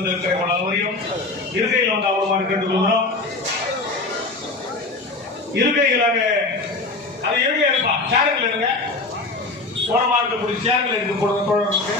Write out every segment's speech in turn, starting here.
தந்திருக்கிற பலவரையும் இருக்கையில் வந்து அவ்வளவு கேட்டுக்கொள்கிறோம். இருக்கைகளாக அது இருக்கை இருப்பா? சேருங்கள் இருங்க. ஓரமா இருக்கக்கூடிய சேருங்கள் இருக்கு போடுங்க தோழர்களுக்கு.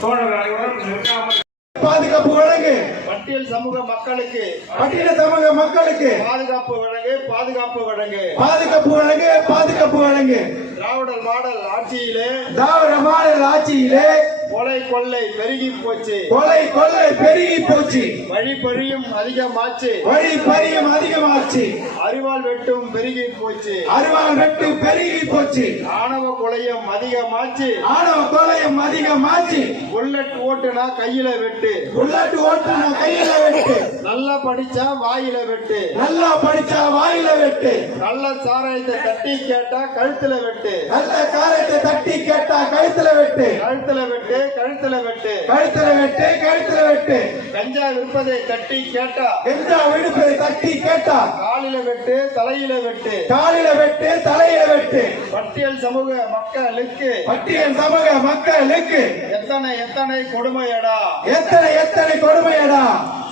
தோழர்கள் பாதுகாப்பு வழங்கு. பட்டியல் சமூக மக்களுக்கு. பட்டியல சமூக மக்களுக்கு. பாதுகாப்பு வழங்கு பாதுகாப்பு வழங்கு. பாதுகாப்பு வழங்கு பாதுகாப்பு வழங்கு. திராவிடர் மாடல் ஆட்சியிலே தாவர மாடல் ஆட்சியிலே கொலை கொள்ளை பெருகி போச்சு. கொலை கொள்ளை பெருகி போச்சு. வழிப்பறியும் அதிகமாச்சு. வழி பரியம் அதிகமாச்சு. அறிவால் வெட்டும் பெருகி போச்சு. அருவாள் வெட்டு பெருகி போச்சு. ஆணவ கொலையும் அதிகமாச்சு. ஆணவ கொலையும் அதிகமாச்சு. புல்லட் ஓட்டுனா கையில வெட்டு. புல்லட் ஓட்டுன கையில வெட்டு. நல்லா படிச்சா வாயில வெட்டு. நல்லா படிச்சா வாயில வெட்டு. நல்ல சாராயத்தை தட்டி கேட்டா கழுத்துல வெட்டு. நல்ல காலத்தை தட்டி கேட்டா கழுத்துல வெட்டு. கழுத்துல வெட்டு. கழுத்துல வெட்டு. கழுத்துல வெட்டு கழுத்துல வெட்டு. கஞ்சா விற்பதை தட்டி கேட்டா. எந்த விடுப்பதை தட்டி கேட்டா. காலில வெட்டு தலையில வெட்டு. காலில வெட்டு தலையில வெட்டு. பட்டியல் சமூக மக்களுக்கு. பட்டியல் சமூக மக்களுக்கு. எத்தனை எத்தனை கொடுமையடா. எத்தனை எத்தனை கொடுமையடா.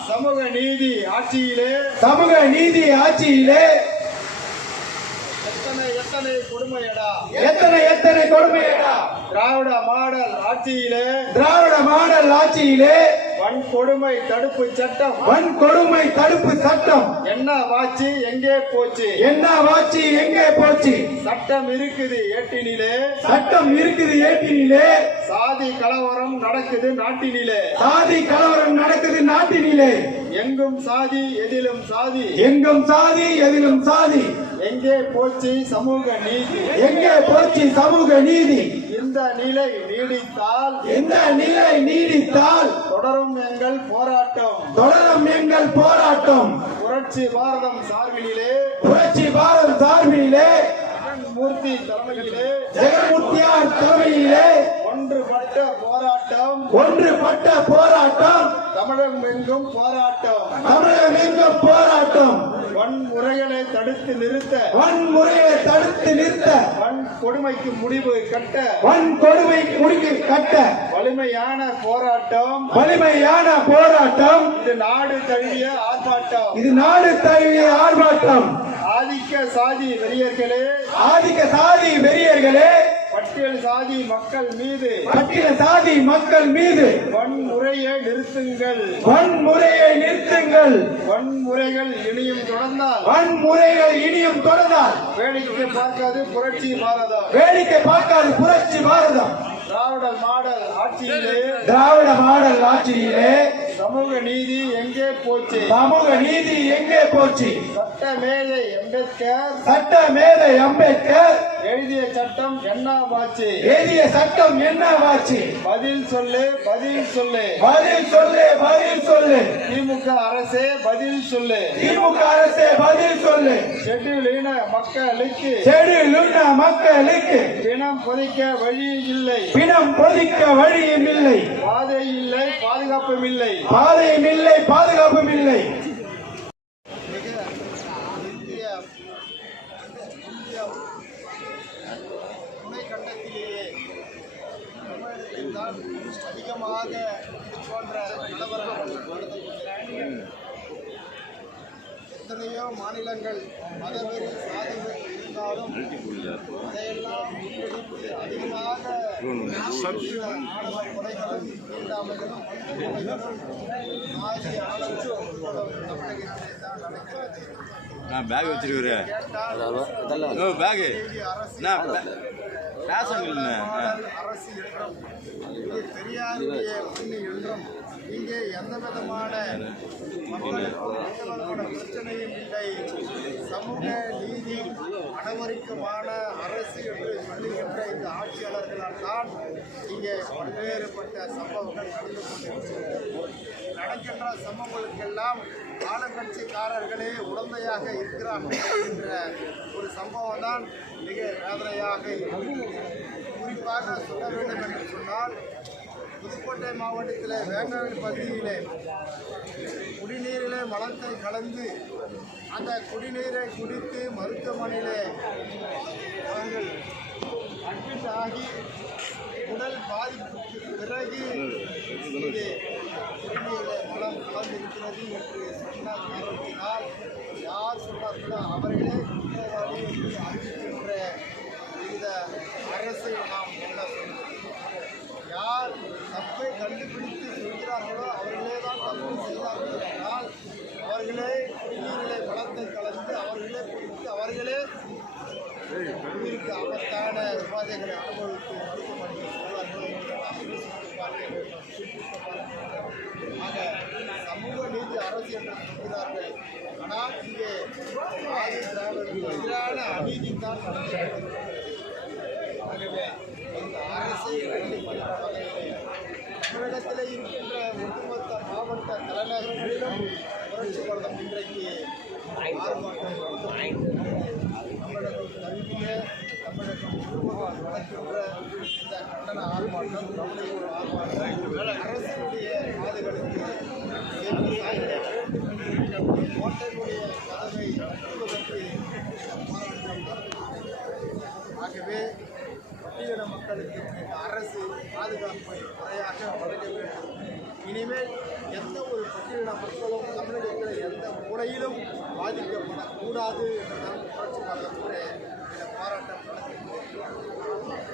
சமூக நீதி ஆட்சியிலே. சமூக நீதி ஆட்சியிலே. எத்தனை எத்தனை கொடுமையடா. எத்தனை எத்தனை கொடுமையடா. திராவிட மாடல் ஆட்சியிலே திராவிட மாடல் ஆட்சியிலே வன்கொடுமை தடுப்பு சட்டம். வன் கொடுமை தடுப்பு சட்டம். என்ன வாச்சு எங்கே போச்சு? என்ன வாட்சி எங்கே போச்சு? சட்டம் இருக்குது ஏட்டினிலே. சட்டம் இருக்குது ஏட்டினிலே. சாதி கலவரம் நடக்குது நாட்டினிலே. சாதி கலவரம் நடக்குது நாட்டினிலே. எங்கும் சாதி எதிலும் சாதி. எங்கும் சாதி எதிலும் சாதி. எங்கே போச்சு சமூக நீதி? எங்கே போச்சு சமூக நீதி? இந்த நிலை நீடித்தால் எந்த நிலை நீடித்தால் தொடரும் எங்கள் போராட்டம். தொடரும் எங்கள் போராட்டம். புரட்சி பாரதம் சார்பிலே புரட்சி பாரத் சார்பிலே மூர்த்தி தலைமையிலே ஜெகமுத்தியார் தலைமையிலே ஒன்றுபட்ட போராட்டம். ஒன்றுபட்ட போராட்டம். தமிழகம் எங்கும் போராட்டம். தமிழகம் எங்கும் போராட்டம். வன்முறைகளை தடுத்து நிறுத்த. வன்முறையை தடுத்து நிறுத்த. கொடுமைக்கு முடிவு கட்ட வன் கொடுமை முடிக்கு கட்ட வலிமையான போராட்டம் வலிமையான போராட்டம். இது நாடு தழுவிய ஆர்ப்பாட்டம். இது நாடு தழுவிய ஆர்ப்பாட்டம். ஆதிக்க சாதி வெறியர்களே. ஆதிக்க சாதி வெறியர்களே. பட்டியல் சாதி மக்கள் மீது பட்டியல சாதி மக்கள் மீது வன்முறையை நிறுத்துங்கள். வன்முறையை நிறுத்துங்கள். வன்முறைகள் இனியும் தொடர்ந்தால் வன்முறைகள் இனியும் தொடர்ந்தால் வேடிக்கை பார்க்காது புரட்சி பாரதம். வேடிக்கை பார்க்காது புரட்சி பாரதம். திராவிட மாடல் ஆட்சியிலே திராவிட மாடல் ஆட்சியிலே சமூக நீதி எங்கே போச்சு? சமூக நீதி எங்கே போச்சு? சட்ட மேதை அம்பேத்கர். சட்ட மேதை அம்பேத்கர். எழுதிய சட்டம் என்னவாச்சு? எழுதிய சட்டம் என்னவாச்சு? பதில் சொல்லு பதில் சொல்லு. பதில் சொல்லு பதில் சொல்லு. திமுக அரசே பதில் சொல்லு. திமுக அரசே பதில் சொல்லு. ஷெட்யூல் இன மக்களுக்கு. செடிலுள்ள மக்களுக்கு. பிணம் புதைக்க வழி இல்லை. பிணம் பொதிக்க வழியும் இல்லை. பாதை இல்லை பாதுகாப்பும் இல்லை. பாதையும் இல்லை பாதுகாப்பும் இல்லை இந்திய இந்திய துணை கண்டத்திலேயே தமிழகத்தில் தான் அதிகமாக இது போன்ற நிலவரங்கள் நடந்து கொண்டிருக்கின்றன. எத்தனையோ மாநிலங்கள் மதவெறி சாதி வெறி இருந்தாலும் அதையெல்லாம் முறியடித்து அதிகமாக ஆணவ கொலைகளும் தீண்டாமைகளும் வன்கொடுமைகளும் ஆகிய அளவுக்கு தமிழகத்திலே தான் நடக்கிறது நான் பேக் வச்சிருக்கிறேன். பேகு. நீதி அரசு நான் பேசன் இல்லைண்ணே அரசு என்றும் இது பெரியாருடைய என்றும் இங்கே எந்த விதமான மக்களோட பிரச்சனையும் இல்லை. சமூக நீதி அனைவருக்குமான அரசு என்று சொல்லுகின்ற இந்த ஆட்சியாளர்களால் தான் இங்கே பல்வேறுபட்ட சம்பவங்கள் நடந்து கொண்டிருக்கிறது நடக்கின்ற சம்பவங்களுக்கெல்லாம் ஆளுங்கட்சிக்காரர்களே உடந்தையாக இருக்கிறார்கள் என்ற ஒரு சம்பவம் தான் மிக வேதனையாக இருக்கிறது குறிப்பாக சொல்ல வேண்டும் என்று சொன்னால் புதுக்கோட்டை மாவட்டத்தில் வேங்கவேல் பகுதியிலே குடிநீரிலே மலத்தை கலந்து அந்த குடிநீரை குடித்து மருத்துவமனையிலே அவர்கள் அட்மிட் ஆகி உடல் பாதிப்புக்கு பிறகு இது சிறுநீரிலே மலம் கலந்திருக்கிறது என்று சொன்னால் காரணத்தினால் யார் சொன்னார்களோ அவர்களே குற்றவாளி என்று அறிவிக்கின்ற இந்த அரசை நாம் என்ன யார் தப்பை கண்டுபிடித்து சொல்கிறார்களோ அவர்களே தான் தப்பு செய்தார்கள் என்றால் அவர்களே நீரிலே பலத்தை கலந்து அவர்களே குடித்து அவர்களே உயிருக்கு ஆபத்தான உபாதைகளை அனுபவித்து மருத்துவமனையில் செல்வார்கள் ஆக சமூக நீதி அரசு என்று சொல்கிறார்கள். ஆனால் இங்கே ஆதி திராவிடருக்கு எதிரான அநீதி தான் நடக்கிறது ஆகவே இந்த அரசை கண்டிப்பான வகையிலே தமிழகத்தில் இருக்கின்ற ஒட்டுமொத்த மாவட்ட தலைநகரங்களிலும் புரட்சி பள்ளம் இன்றைக்கு ஆர்ப்பாட்டம் தமிழகம் தழுவிய தமிழகம் முழுவதும் நடக்கின்ற இந்த கண்டன ஆர்ப்பாட்டம் தமிழக ஆர்ப்பாட்டம் அரசினுடைய காதுகளுக்கு செவி சாய்க்க வேண்டும் என்று கோட்டையினுடைய கதவை தட்டுவதற்கு இந்த போராட்டம் நடத்துகிறது. ஆகவே பட்டியல மக்களுக்கு இந்த அரசு பாதுகாப்பை முறையாக வழங்க வேண்டும் இனிமேல் எந்த ஒரு பட்டியலின மக்களும் தமிழகத்தில் மூலையிலும் பாதிக்கப்படக்கூடாது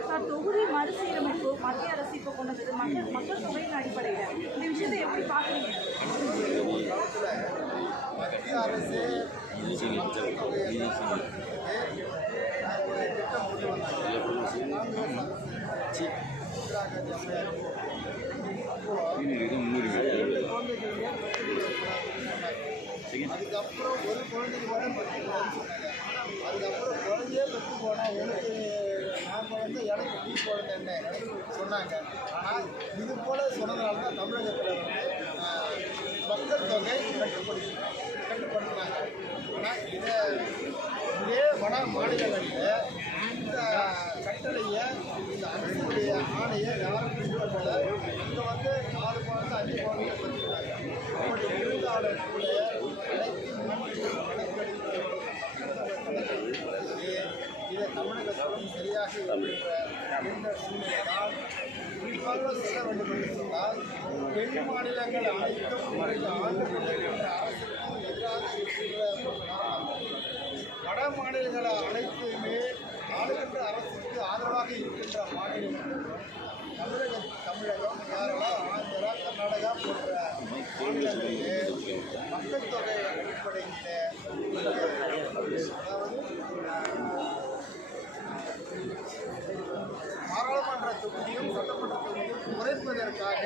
சார் தொகுதி மறுசீரமைப்பு மத்திய அரசு இப்போ கொண்டு வந்தது மக்கள் மக்கள் தொகையின் அடிப்படையில் இந்த விஷயத்தை எப்படி பார்க்குறீங்க? மத்திய அரசு மக்கள் தொகையை கட்டுப்படுத்துறதுக்கு ஒரு திட்டம் கொண்டு வந்தாங்க அதுக்கப்புறம் ஒரு குழந்தைக்கு கூட பெற்றுக்கூடாதுன்னு சொன்னாங்க அதுக்கப்புறம் குழந்தையே பெற்று போனால் எனக்கு நான் வந்து எனக்கு நீ குழந்தைன்னு சொன்னாங்க. ஆனால் இது போல சொன்னதுனால தான் தமிழகத்தில் வந்து மக்கள் தொகை கட்டுப்படுத்தி கட்டுப்படுத்தினாங்க. ஆனால் இதை இதே வட மாநிலங்களில் என்ற சூழ்நிலையால் குறிப்பாக சொல்ல வேண்டும் என்று சொன்னால் தென் மாநிலங்கள் அனைத்தும் இன்றைக்கு ஆண்டு கொண்டிருக்கின்ற அரசுக்கும் எதிராக இருக்கின்ற காரணம் வட மாநிலங்கள் அனைத்துமே ஆளுகின்ற அரசுக்கு ஆதரவாக இருக்கின்ற மாநிலம் தமிழகம் தமிழகம் கேரளா ஆந்திரா கர்நாடகா போன்ற மாநிலங்களிலே மக்கள் தொகை அடிப்படையில் அதாவது பாராளுமன்ற தொகுதியும் சட்டமன்ற தொகுதியும் குறைப்பதற்காக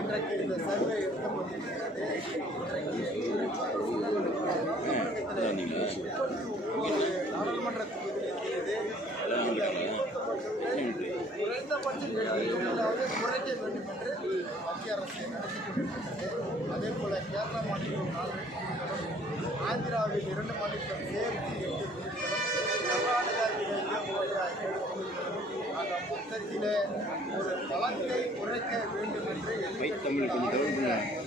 இன்றைக்கு இந்த சர்வே எடுக்கப்பட்டிருக்கிறது நாடாளுமன்ற தொகுதி இருக்கிறது இந்த இரண்டு குறைக்க வேண்டும் என்று மத்திய அரசு நடத்தி கொண்டிருக்கிறது. அதே போல கேரள மாநிலம் நான்கு ஆந்திராவில் இரண்டு மாநிலம் சேர்த்து ஆக ஒரு பலத்தை குறைக்க வேண்டும் என்று தமிழ் கொஞ்சம்